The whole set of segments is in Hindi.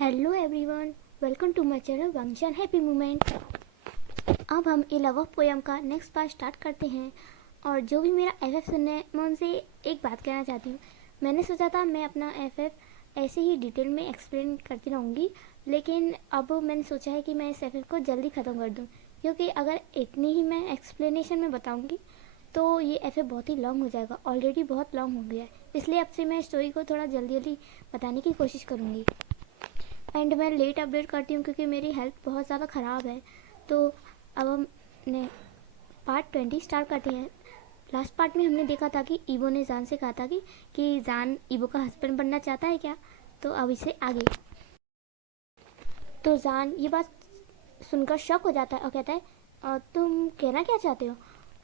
Hello everyone, welcome to my channel वंशन हैप्पी मोमेंट। अब हम ए लव ऑफ पोयम का नेक्स्ट पार्ट स्टार्ट करते हैं। और जो भी मेरा एफएफ सुनने हैं, मैं उनसे एक बात कहना चाहती हूँ। मैंने सोचा था मैं अपना एफएफ ऐसे ही डिटेल में एक्सप्लेन करती रहूँगी, लेकिन अब मैंने सोचा है कि मैं इस एफएफ को जल्दी ख़त्म कर दूँ, क्योंकि अगर इतनी ही मैं एक्सप्लेनेशन में बताऊँगी तो ये एफएफ बहुत ही लॉन्ग हो जाएगा। ऑलरेडी बहुत लॉन्ग हो गया है, इसलिए अब से मैं स्टोरी को थोड़ा जल्दी जल्दी बताने की कोशिश करूँगी। एंड मैं लेट अपडेट करती हूँ क्योंकि मेरी हेल्थ बहुत ज़्यादा ख़राब है। तो अब हम पार्ट 20 स्टार्ट करते हैं। लास्ट पार्ट में हमने देखा था कि ईवो ने जान से कहा था कि जान ईवो का हस्बैंड बनना चाहता है क्या। तो अब इससे आगे तो जान ये बात सुनकर शॉक हो जाता है और कहता है तुम कहना क्या चाहते हो,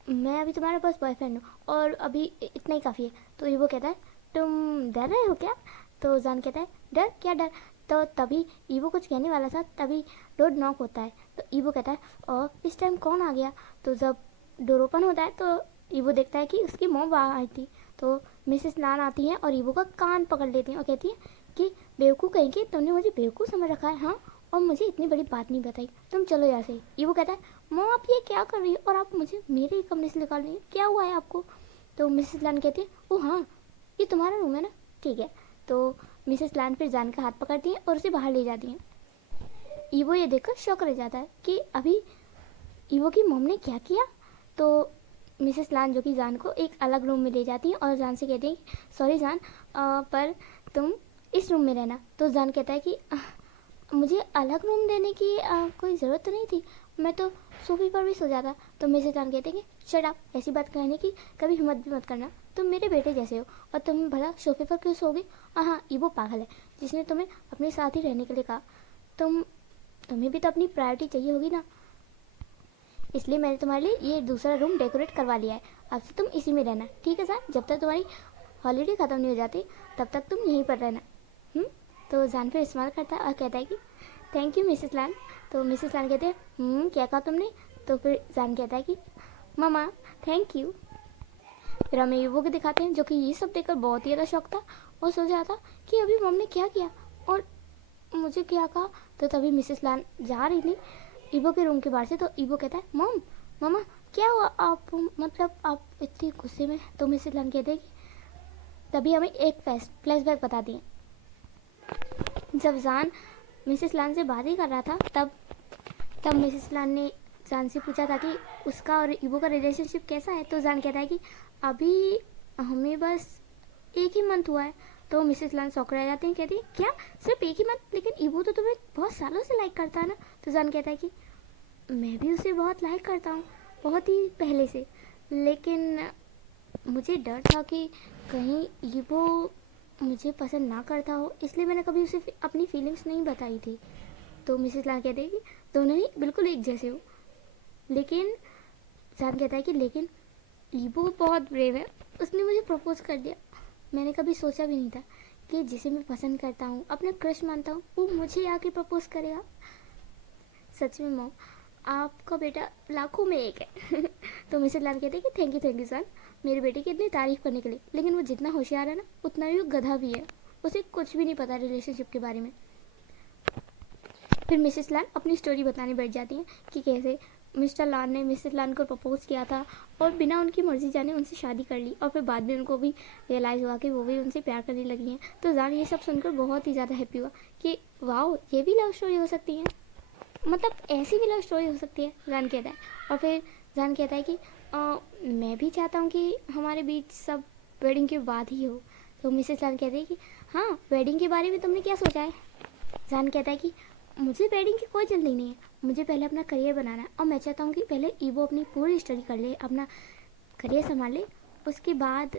मैं अभी तुम्हारे पास बॉयफ्रेंड हूँ और अभी इतना ही काफ़ी है। तो ईवो कहता है तुम डर रहे हो क्या। तो जान कहता है डर क्या डर। तो तभी ईवो कुछ कहने वाला था, तभी डोर नॉक होता है। तो ईवो कहता है और इस टाइम कौन आ गया। तो जब डोर ओपन होता है तो ईवो देखता है कि उसकी मॉम बाहर आई थी। तो मिसेस लान आती हैं और ईवो का कान पकड़ लेती हैं और कहती है कि बेवकूफ़ कहीं कि तुमने मुझे बेवकूफ़ समझ रखा है, हाँ, और मुझे इतनी बड़ी बात नहीं बताई, तुम चलो यहाँ से। ईवो कहता है मॉम आप ये क्या कर रही हो और आप मुझे मेरे कमरे से निकाल रही हो, क्या हुआ है आपको। तो मिसेस लान कहती है ओ हाँ, ये तुम्हारा रूम है ना, ठीक है। तो मिसेस लान फिर जान का हाथ पकड़ती हैं और उसे बाहर ले जाती हैं। ईवो ये देखकर शॉक रह जाता है कि अभी ईवो की मॉम ने क्या किया। तो मिसेस लान जो कि जान को एक अलग रूम में ले जाती हैं और जान से कहती हैं सॉरी जान, पर तुम इस रूम में रहना। तो जान कहता है कि मुझे अलग रूम देने की कोई ज़रूरत तो नहीं थी, मैं तो सोफे पर भी सो जाता। तो मिसेस लान कहते हैं कि शट अप, ऐसी बात कहने की कभी हिम्मत भी मत करना, तुम मेरे बेटे जैसे हो और तुम भला सोफे पर क्यों सोगे। हाँ, ईवो पागल है जिसने तुम्हें अपने साथ ही रहने के लिए कहा। तुम्हें भी तो अपनी प्रायोरिटी चाहिए होगी ना, इसलिए मैंने तुम्हारे लिए ये दूसरा रूम डेकोरेट करवा लिया है। अब से तुम इसी में रहना, ठीक है सर, जब तक तुम्हारी हॉलीडे ख़त्म नहीं हो जाती तब तक तुम यहीं पर रहना। तो जान फिर इस्तेमाल करता है और कहता है कि थैंक यू मिसेस लान। तो मिसेस लान कहते हैं क्या कहा तुमने। तो फिर जान कहता है कि मामा थैंक यू। फिर हमें ईवो को दिखाते हैं जो कि ये सब देखकर बहुत ही ज़्यादा शौक था और सोच रहा था कि अभी मम ने क्या किया और मुझे क्या कहा। तो तभी मिसेस लान जा रही थी ईवो के रूम के बाहर से। तो ईवो कहता है मम मामा क्या हुआ, आप मतलब आप इतनी गुस्से में। तो मिसेस लान कहते हैं कि तभी हमें एक फ्लैशबैक बताती हैं। जब जान मिसेस लान से बात ही कर रहा था तब मिसेस लान ने जान से पूछा था कि उसका और ईवो का रिलेशनशिप कैसा है। तो जान कहता है कि अभी हमें बस एक ही मंथ हुआ है। तो मिसेस लान शॉक रह जाती हैं, कहती है क्या सिर्फ एक ही मंथ, लेकिन ईवो तो तुम्हें बहुत सालों से लाइक करता है ना। तो जान कहता है कि मैं भी उसे बहुत लाइक करता हूँ, बहुत ही पहले से, लेकिन मुझे डर था कि कहीं ईवो मुझे पसंद ना करता हो, इसलिए मैंने कभी उसे अपनी फीलिंग्स नहीं बताई थी। तो मिसेस लान कहते हैं कि दोनों ही बिल्कुल एक जैसे हो, लेकिन जान कहता है कि लेकिन ईवो बहुत ब्रेव है, उसने मुझे प्रपोज कर दिया। मैंने कभी सोचा भी नहीं था कि जिसे मैं पसंद करता हूँ, अपना क्रश मानता हूँ, वो मुझे आके प्रपोज करेगा। सच में मॉम आपका बेटा लाखों में एक है। तो मिसेस लान कहते हैं कि थैंक यू जान, मेरे बेटे की इतनी तारीफ करने के लिए, लेकिन वो जितना होशियार है ना उतना ही वो गधा भी है, उसे कुछ भी नहीं पता रिलेशनशिप के बारे में। फिर मिसेस लान अपनी स्टोरी बताने बैठ जाती हैं कि कैसे मिस्टर लान ने मिसेस लान को प्रपोज किया था और बिना उनकी मर्जी जाने उनसे शादी कर ली, और फिर बाद में उनको भी रियलाइज़ हुआ कि वो भी उनसे प्यार करने लगी हैं। तो जान ये सब सुनकर बहुत ही ज़्यादा हैप्पी हुआ कि वाओ, ये भी लव स्टोरी हो सकती है, मतलब ऐसी भी लव स्टोरी हो सकती है, जान कहता है। और फिर जान कहता है कि मैं भी चाहता हूँ कि हमारे बीच सब वेडिंग के बाद ही हो। तो मिसेस लान कहते हैं कि हाँ, वेडिंग के बारे में तुमने क्या सोचा है। जान कहता है कि मुझे वेडिंग की कोई जल्दी नहीं है, मुझे पहले अपना करियर बनाना है और मैं चाहता हूँ कि पहले ईवो अपनी पूरी स्टडी कर ले, अपना करियर संभाल ले, उसके बाद।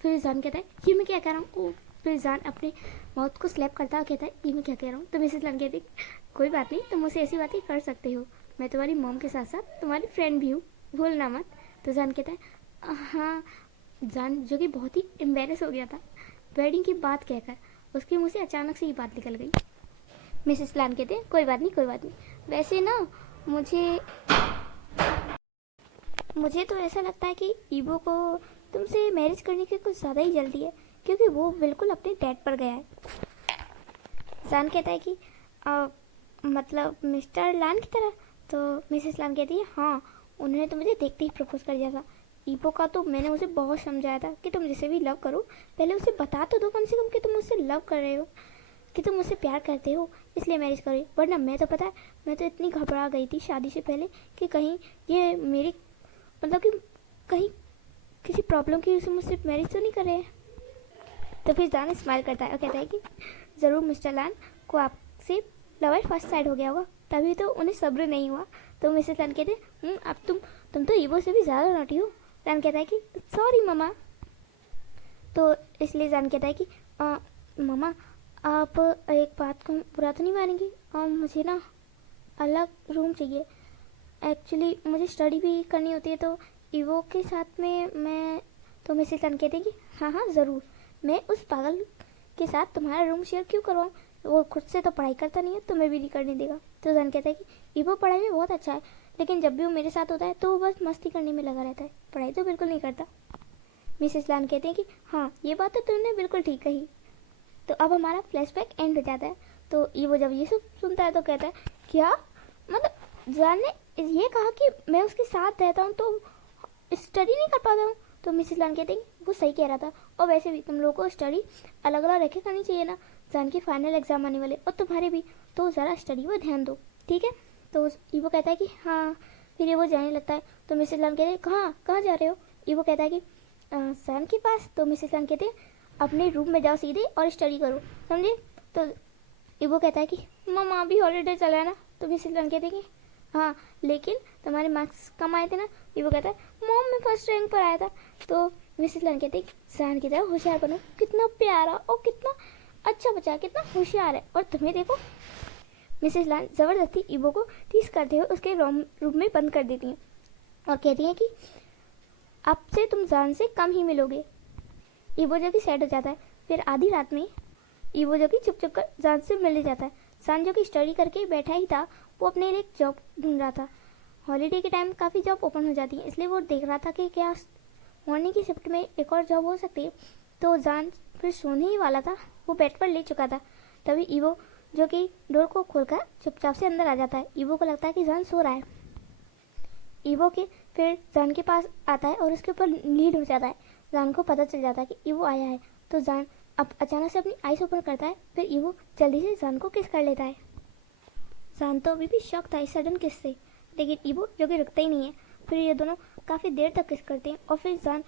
फिर जान कहता है ये मैं क्या कह रहा हूँ। फिर जान अपने माउथ को स्लैप करता है, कहता है ये मैं क्या कह रहा हूँ। तो मिसेस लान कहती है कोई बात नहीं, तुम मुझसे ऐसी बातें कर सकते हो, मैं तुम्हारी मॉम के साथ साथ तुम्हारी फ्रेंड भी हूँ, भूलना मत। तो जान कहता है हाँ। जान जो कि बहुत ही एम्बेरस हो गया था वेडिंग की बात कहकर, उसके मुँह से अचानक से ये बात निकल गई। मिसेस लान कहते हैं कोई बात नहीं, वैसे ना मुझे तो ऐसा लगता है कि ईवो को तुमसे मैरिज करने की कुछ ज़्यादा ही जल्दी है, क्योंकि वो बिल्कुल अपने डैड पर गया है। जान कहता है कि मतलब मिस्टर लान की तरह। तो मिसेस लान कहती है हाँ, उन्होंने तो मुझे देखते ही प्रपोज कर दिया था। ईपो का तो मैंने उसे बहुत समझाया था कि तुम जिसे भी लव करो पहले उसे बता तो दो कम से कम कि तुम उससे लव कर रहे हो, कि तुम उससे प्यार करते हो, इसलिए मैरिज करो। वरना मैं तो पता है मैं तो इतनी घबरा गई थी शादी से पहले कि कहीं ये मेरी मतलब कि कहीं किसी प्रॉब्लम की वजह से मुझसे मैरिज तो नहीं कर रहे हैं। तो फिर जान स्माइल करता है और कहता है कि ज़रूर मिस्टर लान को आपसे लव एट फर्स्ट साइड हो गया होगा, तभी तो उन्हें सब्र नहीं हुआ। तो मिसेस लान कहते अब तुम तो ईवो से भी ज़्यादा नॉटी हो। जान कहता है कि सॉरी मामा। तो इसलिए जान कहता है कि मामा आप एक बात को बुरा तो नहीं मानेंगी, मुझे ना अलग रूम चाहिए। एक्चुअली मुझे स्टडी भी करनी होती है तो ईवो के साथ में मैं। तो मिसेस लान कहते हैं कि हाँ हाँ ज़रूर, मैं उस पागल के साथ तुम्हारा रूम शेयर क्यों करवाऊँ, वो खुद से तो पढ़ाई करता नहीं है तो मैं भी नहीं करने देगा। तो जान कहता है कि ईवो पढ़ाई में बहुत अच्छा है, लेकिन जब भी वो मेरे साथ होता है तो वो बस मस्ती करने में लगा रहता है, पढ़ाई तो बिल्कुल नहीं करता। मिसेस लान कहते हैं कि हाँ ये बात तो तुमने बिल्कुल ठीक कही। तो अब हमारा फ्लैशबैक एंड हो जाता है। तो ईवो जब ये सब सुनता है तो कहता है क्या मतलब जान ने ये कहा कि मैं उसके साथ रहता हूँ तो स्टडी नहीं कर पाता हूँ। तो मिसेस लान कहते हैं वो सही कह रहा था, और वैसे भी तुम लोगों को स्टडी अलग अलग रखे करनी चाहिए ना, जान की फाइनल एग्जाम आने वाले और तुम्हारे भी, तो ज़रा स्टडी पर ध्यान दो, ठीक है। तो ईवो कहता है कि हाँ। फिर वो जाने लगता है। तो मिसेस लान कहते हैं कहाँ कहाँ जा रहे हो। ईवो कहता है कि जान के पास। तो मिसेस लान कहते हैं अपने रूम में जाओ सीधे और स्टडी करो, समझे। तो ईवो कहता है कि मम्मा अभी हॉलीडे चला है ना। तो मिसेस लान कहते हैं कि हाँ लेकिन तुम्हारे मार्क्स कम आए थे ना। ईवो कहता है मॉम मैं फर्स्ट रैंक पर आया था। तो मिसेस लान कहती है जान की तरह होशियार बनो, कितना प्यारा और कितना अच्छा बच्चा, कितना होशियार है, और तुम्हें देखो। मिसेस लान ज़बरदस्ती ईवो को टीज करते हुए उसके रूम में बंद कर देती हैं और कहती हैं कि अब से तुम जान से कम ही मिलोगे। ईवो जो कि सेट हो जाता है। फिर आधी रात में ईवो जो कि चुप चुप कर जान से मिलने जाता है। जान जो कि स्टडी करके बैठा ही था, वो अपने लिए एक जॉब ढूंढ रहा था। हॉलीडे के टाइम काफ़ी जॉब ओपन हो जाती है, इसलिए वो देख रहा था कि क्या मॉर्निंग की शिफ्ट में एक और जॉब हो सकती है। तो जान फिर सोने ही वाला था, वो बेड पर ले चुका था। तभी ईवो जो कि डोर को खोलकर चुपचाप से अंदर आ जाता है। ईवो को लगता है कि जान सो रहा है। ईवो के फिर जान के पास आता है और उसके ऊपर लीड हो जाता है। जान को पता चल जाता है कि ईवो आया है। तो जान अब अचानक से अपनी आईज ओपन करता है। फिर ईवो जल्दी से जान को किस कर लेता है। जान तो अभी भी शॉक था इस सडन किस से, लेकिन ईवो जो कि रुकता ही नहीं है। फिर ये दोनों काफ़ी देर तक किस करते हैं और फिर जान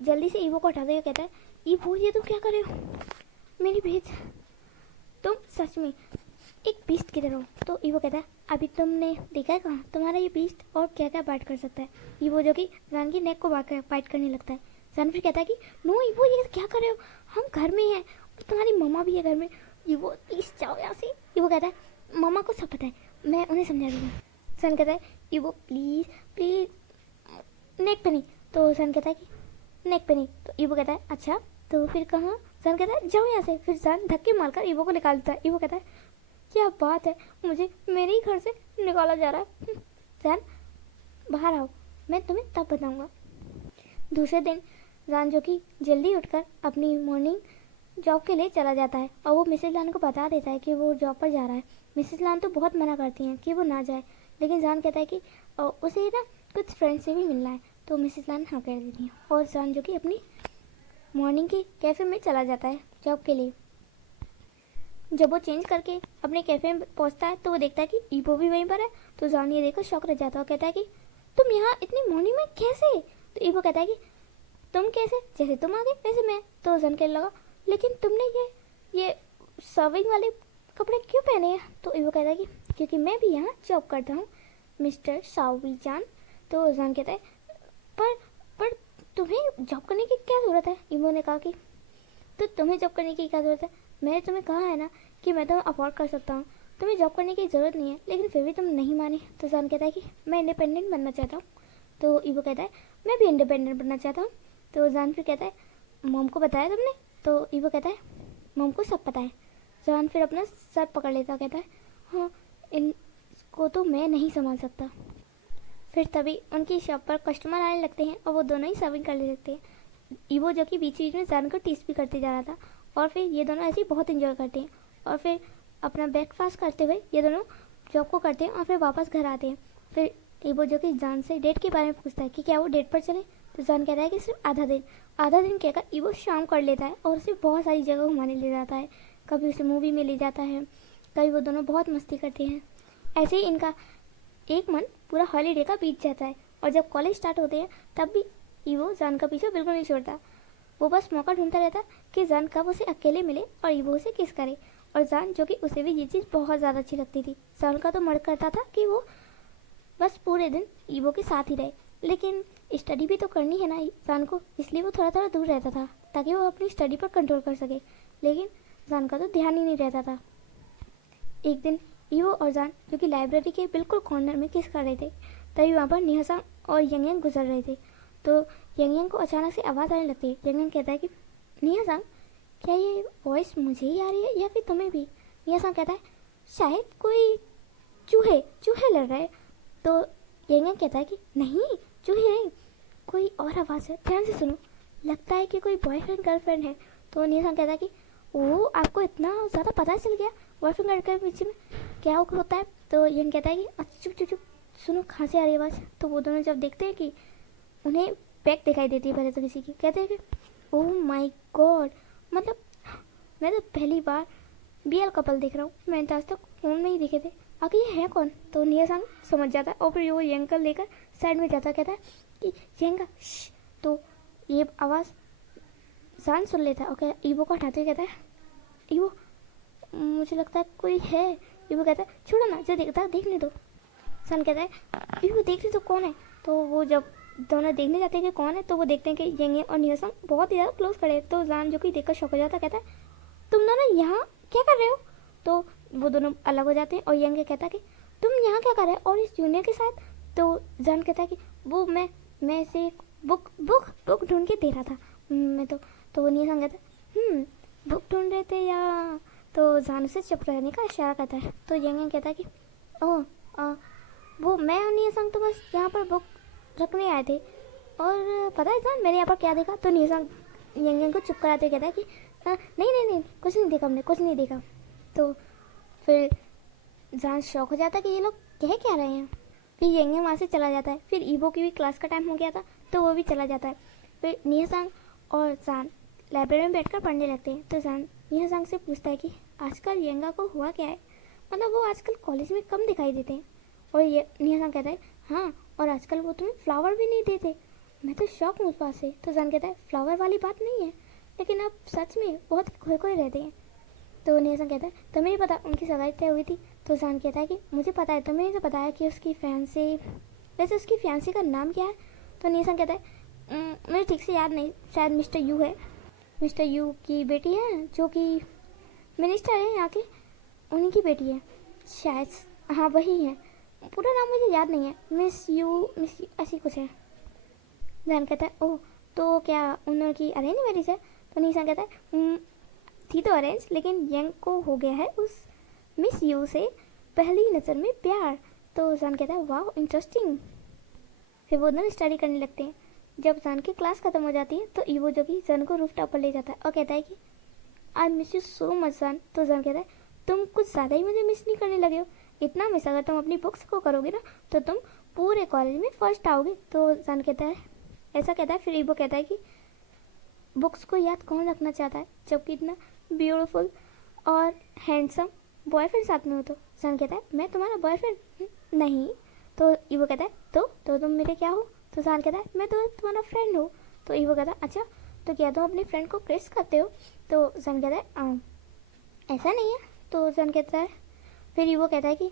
जल्दी से ईवो को हटाते हुए कहता है ईवो ये तुम क्या कर रहे हो, मेरी भेज, तुम सच में एक बीस्ट की तरह हो। तो ईवो कहता है अभी तुमने देखा है कहाँ तुम्हारा ये बीस्ट और क्या क्या बाइट कर सकता है। ईवो जो कि जान की नेक को बाइट करने लगता है। जान फिर कहता है कि नो ईवो ये क्या कर रहे हो, हम घर में हैं, तुम्हारी मम्मा भी है घर में। ईवो प्लीज जाओ यहाँ से। ईवो कहता है मम्मा को सब पता है, मैं उन्हें समझा दूँगा। सन कहता है ईवो प्लीज़ प्लीज़ नेक पे नहीं। तो सन कहता है कि नेक पे नहीं। तो ईवो कहता है अच्छा तो फिर कहाँ। सन कहता है जाओ यहाँ से। फिर सन धक्के मारकर ईवो को निकाल देता है। ईवो कहता है क्या बात है, मुझे मेरे ही घर से निकाला जा रहा है। सन बाहर आओ, मैं तुम्हें तब बताऊँगा। दूसरे दिन जान जो कि जल्दी उठकर अपनी मॉर्निंग जॉब के लिए चला जाता है और वो मिसेस लान को बता देता है कि वो जॉब पर जा रहा है। मिसेस लान तो बहुत मना करती हैं कि वो ना जाए, लेकिन जान कहता है कि उसे ना कुछ फ्रेंड से भी मिलना है। तो मिसेस लान हाँ कह देती हैं और जान जो कि अपनी मॉर्निंग के कैफ़े में चला जाता है जॉब के लिए। जब वो चेंज करके अपने कैफ़े में पहुंचता है तो वो देखता है कि ईवो भी वहीं पर है। तो जान ये देखकर शॉक रह जाता है और कहता है कि तुम यहाँ इतनी मॉर्निंग में कैसे। तो ईवो कहता है कि तुम कैसे, जैसे तुम आ गए वैसे मैं। तो जान कहने लगा लेकिन तुमने ये सर्विंग वाले कपड़े क्यों पहने हैं। तो ईवो कहता है कि क्योंकि मैं भी यहाँ जॉब करता हूँ मिस्टर सावी जान। तो जान कहता है पर तुम्हें जॉब करने की क्या ज़रूरत है। ईवो ने कहा कि तो तुम्हें जॉब करने की क्या ज़रूरत है, मैंने तुम्हें कहा है ना कि मैं तुम्हें अफोर्ड कर सकता हूँ, तुम्हें जॉब करने की ज़रूरत नहीं है, लेकिन फिर भी तुम नहीं माने। तो जान कहता है कि मैं इंडिपेंडेंट बनना चाहता हूँ। तो ईवो कहता है मैं भी इंडिपेंडेंट बनना चाहता हूँ। तो जान फिर कहता है मॉम को बताया तुमने। तो ईवो कहता है मॉम को सब पता है। जान फिर अपना सर पकड़ लेता, कहता है हाँ इनको तो मैं नहीं संभाल सकता। फिर तभी उनकी शॉप पर कस्टमर आने लगते हैं और वो दोनों ही सर्विंग करने लगते हैं। ईवो जो कि बीच बीच में जान को टीस भी करते जा रहा था और फिर ये दोनों ऐसे ही बहुत इंजॉय करते हैं। और फिर अपना ब्रेकफास्ट करते हुए ये दोनों जॉब को करते हैं और फिर वापस घर आते हैं। फिर ईवो जो कि जान से डेट के बारे में पूछता है कि क्या वो डेट पर चले, तो जान कहता है कि सिर्फ आधा दिन कहकर ईवो शाम कर लेता है और उसे बहुत सारी जगह घुमाने ले जाता है। कभी उसे मूवी में ले जाता है, कभी वो दोनों बहुत मस्ती करते हैं। ऐसे ही इनका एक मन पूरा हॉलीडे का बीत जाता है और जब कॉलेज स्टार्ट होते हैं तब भी ईवो जान का पीछा बिल्कुल नहीं छोड़ता। वो बस मौका ढूंढता रहता कि जान कब उसे अकेले मिले और ईवो उसे किस करे। और जान जो कि उसे भी ये चीज़ बहुत ज़्यादा अच्छी लगती थी। जान का तो मन करता था कि वो बस पूरे दिन ईवो के साथ ही रहे, लेकिन स्टडी भी तो करनी है ना जान को, इसलिए वो थोड़ा थोड़ा दूर रहता था ताकि वो अपनी स्टडी पर कंट्रोल कर सके। लेकिन जान का तो ध्यान ही नहीं रहता था। एक दिन ईवो और जान जो कि लाइब्रेरी के बिल्कुल कॉर्नर में किस कर रहे थे, तभी वहाँ पर निहासा और यंग गुजर रहे थे। तो यंग को अचानक से आवाज़ आने लगती है। यंग कहता है कि निहासा, क्या ये वॉइस मुझे ही आ रही है या फिर तुम्हें भी? निहासा कहता है शायद कोई चूहे लड़ रहे हैं। तो यंग कहता है कि नहीं, चूहे नहीं, कोई और आवाज़ है, ध्यान से सुनो, लगता है कि कोई बॉयफ्रेंड गर्लफ्रेंड है। तो निहासा कहता है कि ओ, आपको इतना ज़्यादा पता चल गया बॉयफ्रेंड गर्लफ्रेंड के बीच में क्या होता है? तो यंग कहता है कि अच्छा चुप सुनो, कहाँ से आ रही है आवाज़? तो वो दोनों जब देखते हैं कि उन्हें बैग दिखाई देती है पहले तो किसी की, कहते हैं कि ओह माय गॉड, मतलब मैं तो पहली बार BL कपल देख रहा हूँ, मैंने तो आज तक फोन में ही देखे थे, आखिर ये है कौन? तो निहासा समझ जाता है और फिर वो यंग को लेकर साइड में जाता, कहता है कि यंग, तो ये आवाज़ जान सुन लेता है। ओके, ईवो को हटाते हुए कहता है ईवो, मुझे लगता है कोई है। ईवो कहता है छोड़ो ना, जो देखता है देखने दो। सन कहता है ईवो देखने तो कौन है? तो वो जब दोनों देखने जाते हैं कि कौन है, तो वो देखते हैं कि यंग और निहासा बहुत ही ज़्यादा क्लोज खड़े हैं। तो जान जो कि देखकर शौक हो जाता, कहता है तुम दोनों यहाँ क्या कर रहे हो? तो वो दोनों अलग हो जाते हैं और यंग कहता है कि तुम यहाँ क्या कर रहे हो और इस जूनियर के साथ? तो जान कहता है कि वो मैं इसे एक बुक ढूंढ के दे रहा था मैं तो वो निहासा कहता है बुक ढूंढ रहे थे या? तो जान उसे चुप रहने का इशारा करता है। तो यंग कहता है कि ओह वो मैं और निहासा तो बस यहाँ पर बुक रखने आए थे, और पता है जान मैंने यहाँ पर क्या देखा? तो निहासा यंग को चुप कराते कहता है कि नहीं, कुछ नहीं देखा, हमने कुछ नहीं देखा। तो फिर जान शौक हो जाता है कि ये लोग कह क्या रहे हैं। फिर यंग वहाँ से चला जाता है। फिर ईवो की भी क्लास का टाइम हो गया था तो वो भी चला जाता है। फिर निहासा और जान लाइब्रेरी में बैठकर पढ़ने लगते हैं। तो जान निहासा से पूछता है कि आजकल यंगा को हुआ क्या है, मतलब वो आजकल कॉलेज में कम दिखाई देते हैं। और ये निहासा कहता है हाँ, और आजकल वो तुम्हें फ्लावर भी नहीं देते। मैं तो शौक हूँ उस बात से। तो जान कहता है फ्लावर वाली बात नहीं है, लेकिन आप सच में बहुत खोए रहते हैं। तो निहासा कहता है तुम्हें नहीं पता उनकी सगाई तय हुई थी? तो जान कहता है कि मुझे पता है, तुम्हें तो बताया कि उसकी फैंसी, वैसे उसकी फैंसी का नाम क्या है? तो निहासा कहता है मुझे ठीक से याद नहीं, शायद मिस्टर यू है। मिस्टर यू की बेटी है जो कि मिनिस्टर है यहाँ के, उन्हीं की बेटी है शायद, हाँ वही है, पूरा नाम मुझे याद नहीं है, मिस यू ऐसी कुछ है। जान कहता है ओह, तो क्या उनकी अरेंज मैरिज है? तो निहासा कहता है थी तो अरेंज, लेकिन यंग को हो गया है उस मिस यू से पहली नज़र में प्यार। तो जान कहता है वाह इंटरेस्टिंग। फिर वो दोनों स्टडी करने लगते हैं। जब जान की क्लास खत्म हो जाती है तो ईवो जो कि जान को रूफ टॉप पर ले जाता है और कहता है कि I miss you so much जान। तो जान कहता है तुम कुछ ज़्यादा ही मुझे मिस नहीं करने लगे हो, इतना मिस अगर तुम अपनी बुक्स को करोगे ना तो तुम पूरे कॉलेज में फर्स्ट आओगे। तो जान कहता है ऐसा कहता है। फिर ईवो कहता है कि बुक्स को याद कौन रखना चाहता है जबकि इतना ब्यूटीफुल और हैंडसम बॉयफ्रेंड साथ में हो? तो जान कहता है मैं तुम्हारा बॉयफ्रेंड नहीं। तो ईवो कहता है तो तुम मेरे क्या हो? तो जान कहता है मैं तो तुम्हारा फ्रेंड हूँ। तो ईवो कहता है अच्छा, तो क्या तुम अपने फ्रेंड को किस करते हो? तो जान कहता है ऐसा नहीं है। तो जान कहता है, फिर ईवो कहता है कि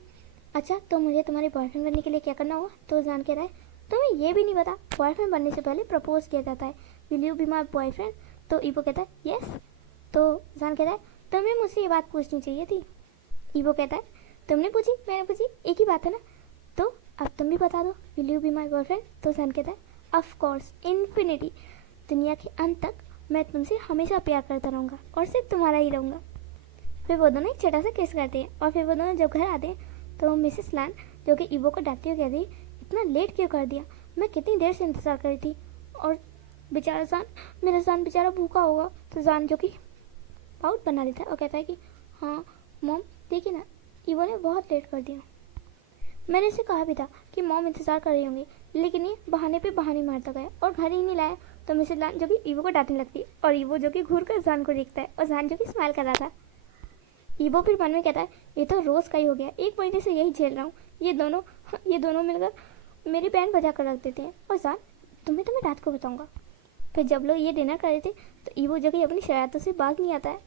अच्छा तो मुझे तुम्हारे बॉयफ्रेंड बनने के लिए क्या करना होगा? तो जान कहता है तुम्हें ये भी नहीं पता बॉयफ्रेंड बनने से पहले प्रपोज किया जाता है, will you be my boyfriend? तो ईवो कहता है यस। तो जान कहता है तुम्हें मुझसे ये बात पूछनी चाहिए थी। ईवो कहता है तुमने पूछी मैंने पूछी, एक ही बात है ना, तो अब तुम भी बता दो will you be my boyfriend? तो जान कहता है ऑफ कोर्स, इन्फिनिटी, दुनिया के अंत तक मैं तुमसे हमेशा प्यार करता रहूँगा और सिर्फ तुम्हारा ही रहूँगा। फिर वो दोनों एक छोटा सा किस करते हैं और फिर वो दोनों जब घर आते हैं तो मिसेस लैन जो कि ईवो को डांटती हुई कहती है इतना लेट क्यों कर दिया, मैं कितनी देर से इंतज़ार कर रही थी, और बेचारा जान, मेरा जान बेचारा भूखा होगा। तो जान जो कि पाउट बना लेता है और कहता है कि हाँ मॉम देखिए ईवो ने बहुत लेट कर दिया। मैंने इसे कहा भी था कि मॉम इंतज़ार कर रही होंगी, लेकिन ये बहाने पे बहाने मारता गया और घर ही नहीं लाया। तो मिसेस लान जो कि ईवो को डांटने लगती है और ईवो जो कि घूर कर जान को देखता है और जान जो कि स्माइल कर रहा था। ईवो फिर मन में कहता है ये तो रोज़ का ही हो गया, 1 महीने से यही झेल रहा हूँ। ये दोनों मिलकर मेरी बैंड बजा कर रख देते हैं। और जान तुम्हें तो मैं रात को बताऊँगा। फिर जब लोग ये डिनर कर रहे थे तो ईवो जो कि अपनी शरारतों से बाज नहीं आता है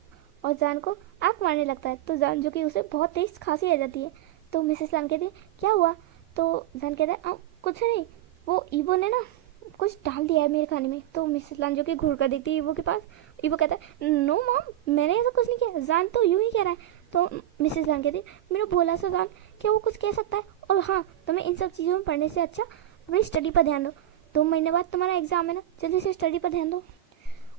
और जान को आँख मारने लगता है। तो जान जो कि उसे बहुत तेज खांसी आ जाती है। तो मिसेस लान कहती है क्या हुआ? तो जान कहता है कुछ नहीं, वो ईवो ने ना कुछ डाल दिया है मेरे खाने में। तो मिसेस लान जो कि घूर कर देखती है ईवो के पास। ईवो कहता है नो मॉम, मैंने ऐसा कुछ नहीं किया, जान तो यूं ही कह रहा है। तो मिसेस लान कहती है मेरा भोला सा जान, क्या वो कुछ कह सकता है? और हाँ, तुम्हें इन सब चीज़ों में पढ़ने से अच्छा अपनी स्टडी पर ध्यान दो। 2 महीने बाद तुम्हारा एग्जाम है ना, जल्दी से स्टडी पर ध्यान दो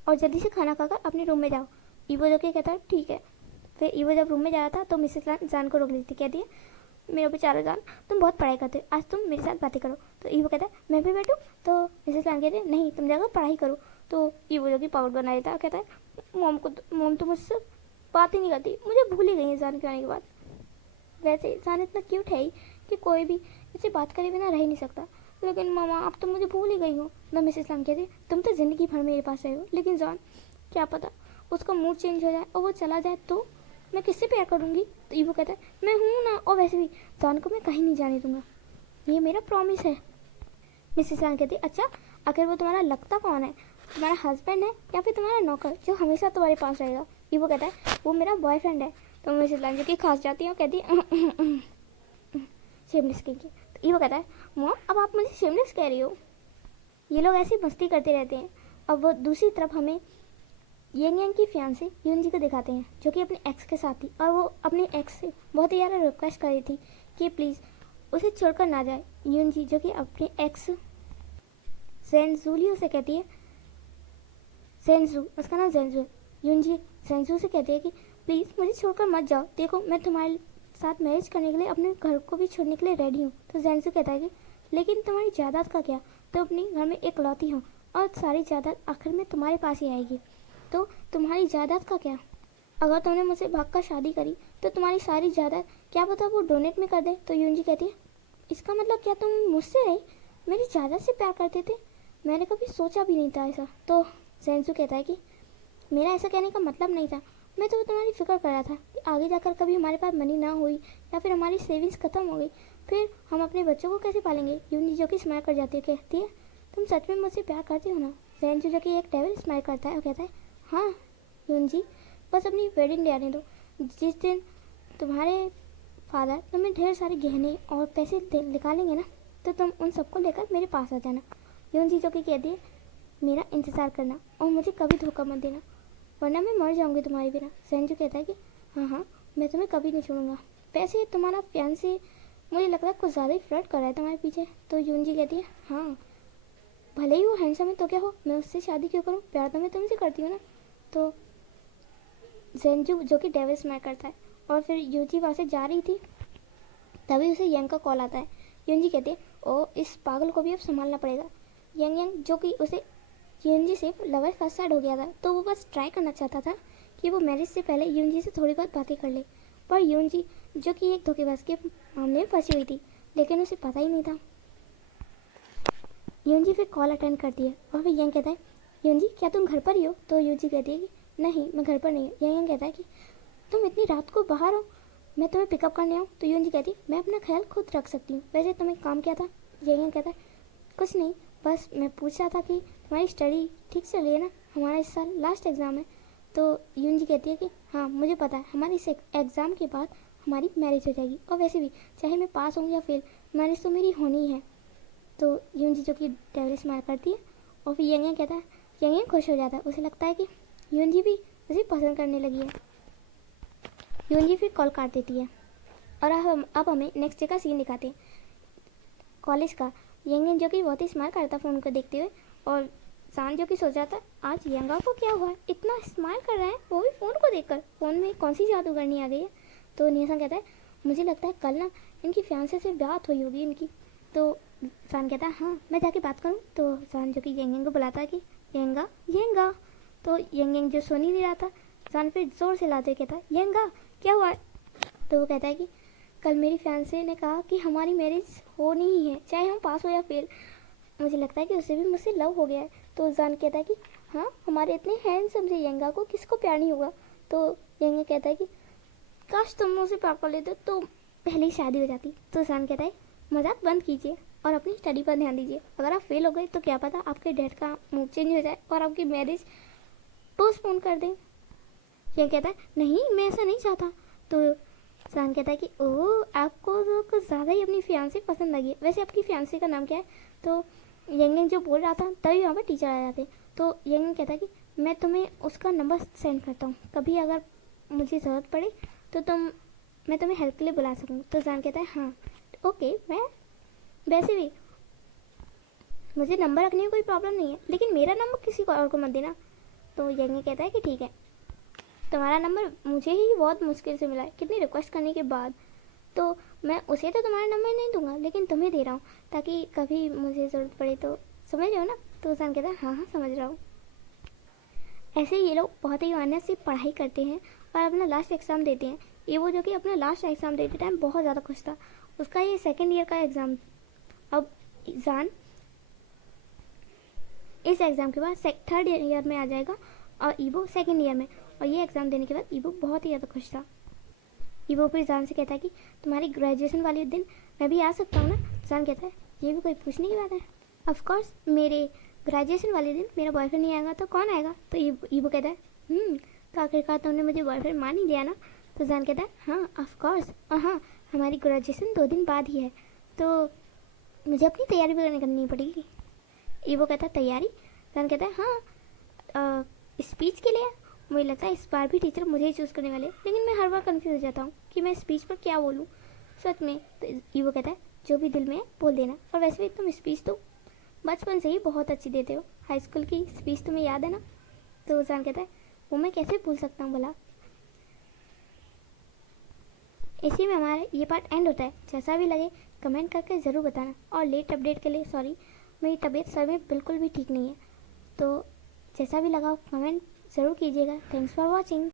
और जल्दी से खाना खाकर अपने रूम में जाओ। ईवो जो कि कहता है ठीक है। फिर ईवो जब रूम में जा रहा था तो मिसेस लान जान को रोक लेती, कहती है मेरा बेचारा जान, तुम बहुत पढ़ाई करते हो, आज तुम मेरे साथ बातें करो। तो ईवो कहता है मैं भी बैठूँ? तो मिसेस लान कहती है नहीं, तुम जाकर पढ़ाई करो। तो ईवो जो कि पाउडर बना देता है, कहता है मॉम तो मुझसे बात ही नहीं करती, मुझे भूल ही गई है जान के आने के बाद। वैसे जान इतना क्यूट है ही कि कोई भी इससे बात करे बिना रह ही नहीं सकता, लेकिन मामा आप तो मुझे भूल ही गई हो। न मिसेस लान कहती तुम तो ज़िंदगी भर मेरे पास रहे हो, लेकिन जान क्या पता उसका मूड चेंज हो जाए और वो चला जाए तो मैं किससे प्यार करूँगी? तो ईवो कहता है मैं हूँ ना, और वैसे भी जान को मैं कहीं नहीं जाने दूंगा, ये मेरा प्रॉमिस है। मिसेस लान कहती अच्छा, आखिर वो तुम्हारा लगता कौन है? तुम्हारा हस्बैंड है या फिर तुम्हारा नौकर जो हमेशा तुम्हारे पास रहेगा? ईवो कहता है वो मेरा बॉयफ्रेंड है। तो मिसेस लान जो कि खांस जाती है और कहती है शेमलेस की। तो ईवो कहता है मॉम अब आप मुझे शेमलेस कह रही हो? ये लोग ऐसी मस्ती करते रहते हैं। अब वो दूसरी तरफ हमें येंग यांग की फियांसे यून जी को दिखाते हैं जो कि अपने एक्स के साथ थी और वो अपने एक्स से बहुत ही ज़्यादा रिक्वेस्ट कर रही थी कि प्लीज़ उसे छोड़कर ना जाए। यून जी जो कि अपने एक्स जेनजूलियो से कहती है, जेनजू उसका नाम जेनजू है, यून जी जेनजू से कहती है कि प्लीज़ मुझे छोड़कर मत जाओ, देखो मैं तुम्हारे साथ मैरिज करने के लिए अपने घर को भी छोड़ने के लिए रेडी हूँ। तो जेनजू कहता है कि लेकिन तुम्हारी जायदाद का क्या? तो अपनी घर में इकलौती हूँ और सारी जायदाद आखिर में तुम्हारे पास ही आएगी, तो तुम्हारी जायदाद का क्या? अगर तुमने मुझसे भागकर शादी करी तो तुम्हारी सारी जायदाद क्या पता वो डोनेट में कर दे। तो यून जी कहती है इसका मतलब क्या तुम मुझसे नहीं मेरी जायदाद से प्यार करते थे? मैंने कभी सोचा भी नहीं था ऐसा। तो जेनजू कहता है कि मेरा ऐसा कहने का मतलब नहीं था, मैं तो तुम्हारी फिक्र कर रहा था कि आगे जाकर कभी हमारे पास मनी ना हुई या फिर हमारी सेविंग्स खत्म हो गई, फिर हम अपने बच्चों को कैसे पालेंगे? यून जी जो कि स्माइल कर जाती है, कहती है तुम सच में मुझसे प्यार करते हो ना? जेनजू जो कि एक डेविल स्माइल करता है और कहता है हाँ यून जी, बस अपनी वेडिंग डे आने दो, जिस दिन तुम्हारे फादर तुम्हें ढेर सारे गहने और पैसे निकालेंगे ना, तो तुम उन सबको लेकर मेरे पास आ जाना। यून जी जो कि कहती है मेरा इंतज़ार करना और मुझे कभी धोखा मत देना, वरना मैं मर जाऊंगी तुम्हारे बिना। जेनजू कहता है कि हाँ हाँ मैं तुम्हें कभी नहीं छोड़ूंगा। वैसे तुम्हारा फियांसे मुझे लग रहा है कुछ ज़्यादा ही फ्लर्ट कर रहा है तुम्हारे पीछे। तो यून जी कहती है हाँ भले ही वो हैंडसम है तो क्या हो, मैं उससे शादी क्यों करूँ, प्यार तो मैं तुमसे करती हूँ ना। तो जेनजू जो कि डेविल स्माइल करता है और फिर यूजी वहाँ से जा रही थी तभी उसे यंग का कॉल आता है। यूनजी कहती है ओ इस पागल को भी अब संभालना पड़ेगा। यंग जो कि उसे यूनजी से लवर फर्स्ट साइड हो गया था, तो वो बस ट्राई करना चाहता था कि वो मैरिज से पहले यूनजी से थोड़ी बहुत बातें कर ले, पर यूनजी जो कि एक धोखेबाज के मामले में फंसी हुई थी, लेकिन उसे पता ही नहीं था। यूनजी फिर कॉल अटेंड करती है और फिर यंग कहता है यूनजी क्या तुम घर पर ही हो? तो यूनजी कहती है कि नहीं मैं घर पर नहीं हूँ। यंग कहता है कि तुम इतनी रात को बाहर हो, मैं तुम्हें पिकअप करने आऊँ? तो यूनजी कहती मैं अपना ख्याल खुद रख सकती हूँ, वैसे तुम्हें काम क्या था? यंग कहता है कुछ नहीं, बस मैं पूछ रहा था कि तुम्हारी स्टडी ठीक चल रही है ना, हमारा इस साल लास्ट एग्ज़ाम है। तो यूनजी कहती है कि हाँ मुझे पता है, हमारे इस एग्ज़ाम के बाद हमारी मैरिज हो जाएगी, और वैसे भी चाहे मैं पास हूँ या फेल, मैरिज तो मेरी होनी ही है। तो यूनजी जो कि डेविल स्माइल करती है और फिर यंग कहता है, यंग खुश हो जाता है, उसे लगता है कि यूनजी भी उसे पसंद करने लगी है। यूनजी फिर कॉल काट देती है और अब हमें नेक्स्ट डे का सीन दिखाते हैं कॉलेज का। यंग जो कि बहुत ही स्माइल करता फ़ोन को देखते हुए, और सान जो कि सोच रहा था आज यंगा को क्या हुआ है, इतना स्माइल कर रहा है, वो भी फ़ोन को देखकर, फ़ोन में कौन सी जादूगरनी आ गई है। तो नियसन कहता है मुझे लगता है कल ना इनकी फियांसे से बात हुई होगी इनकी। तो सान कहता है हाँ मैं जाके बात करूँ। तो सान जो कि यंग को बुलाता है कि यंगा यंगा। तो यंग जो सुन ही नहीं रहा था, सान फिर ज़ोर से लाते कहता है यंगा क्या हुआ है? तो वो कहता है कि कल मेरी फियांसे ने कहा कि हमारी मैरिज होनी ही है, चाहे हम पास हो या फेल। मुझे लगता है कि उसे भी मुझसे लव हो गया है। तो जान कहता है कि हाँ, हमारे इतने हैंडसम से यंगा को किसको प्यार नहीं होगा। तो यंगा कहता है कि काश तुम उसे प्यार कर लेते तो पहले ही शादी हो जाती। तो जान कहता है मजाक बंद कीजिए और अपनी स्टडी पर ध्यान दीजिए। अगर आप फेल हो गए तो क्या पता आपके डैड का मूड चेंज हो जाए और आपकी मैरिज पोस्टपोन कर दें। यह कहता है नहीं, मैं ऐसा नहीं चाहता। तो जान कहता है कि ओह, आपको तो कुछ ज़्यादा ही अपनी फियांसे पसंद लगी है। वैसे आपकी फियांसे का नाम क्या है। तो यंग जो बोल रहा था तभी वहाँ पर टीचर आ जाते। तो यंग कहता है कि मैं तुम्हें उसका नंबर सेंड करता हूँ, कभी अगर मुझे ज़रूरत पड़े तो मैं तुम्हें हेल्प के लिए बुला सकूँ। तो जान कहता है हाँ ओके, मैं वैसे भी मुझे नंबर रखने में कोई प्रॉब्लम नहीं है, लेकिन मेरा नंबर किसी को और को मत देना। तो यंग कहता है कि ठीक है, तुम्हारा नंबर मुझे ही बहुत मुश्किल से मिला है, कितनी रिक्वेस्ट करने के बाद। तो मैं उसे तो तुम्हारा नंबर नहीं दूंगा, लेकिन तुम्हें दे रहा हूँ ताकि कभी मुझे ज़रूरत पड़े तो। समझ रहे हो ना। तो जान कहता है हाँ हाँ समझ रहा हूँ। ऐसे ये लोग बहुत ही मेहनत से पढ़ाई करते हैं और अपना लास्ट एग्ज़ाम देते हैं। ये वो जो कि अपना लास्ट एग्ज़ाम देते टाइम बहुत ज़्यादा खुश था। उसका ये सेकेंड ईयर का एग्ज़ाम। अब जान इस एग्ज़ाम के बाद थर्ड ईयर में आ जाएगा और ईबो सेकेंड ईयर में। और ये एग्ज़ाम देने के बाद ईबो बहुत ही ज़्यादा खुश था। ईबो फिर जान से कहता है कि तुम्हारी ग्रेजुएशन वाले दिन मैं भी आ सकता हूँ ना। जान कहता है ये भी कोई पूछने की बात है, ऑफकोर्स मेरे ग्रेजुएशन वाले दिन मेरा बॉयफ्रेंड नहीं आएगा तो कौन आएगा। तो ईबो कहता है तो आखिरकार तुमने मुझे बॉयफ्रेंड मान ही लिया ना। तो जान कहता है हाँ ऑफकोर्स, और हाँ हमारी ग्रेजुएशन 2 दिन बाद ही है, तो मुझे अपनी तैयारी भी करनी पड़ेगी। ईबो कहता है तैयारी। जान कहता है हाँ स्पीच के लिए। मुझे लगता है इस बार भी टीचर मुझे ही चूज़ करने वाले, लेकिन मैं हर बार कंफ्यूज हो जाता हूँ कि मैं स्पीच पर क्या बोलूँ सच में। तो ईबो कहता है जो भी दिल में है बोल देना, और वैसे भी तुम स्पीच तो बचपन से ही बहुत अच्छी देते हो, हाई स्कूल की स्पीच तुम्हें याद है ना। तो जान कहता है वो मैं कैसे भूल सकता हूँ भला। इसी में हमारा ये पार्ट एंड होता है। जैसा भी लगे कमेंट करके ज़रूर बताना, और लेट अपडेट के लिए सॉरी, मेरी तबीयत सर में बिल्कुल भी ठीक नहीं है। तो जैसा भी लगा कमेंट ज़रूर कीजिएगा। Thanks for watching.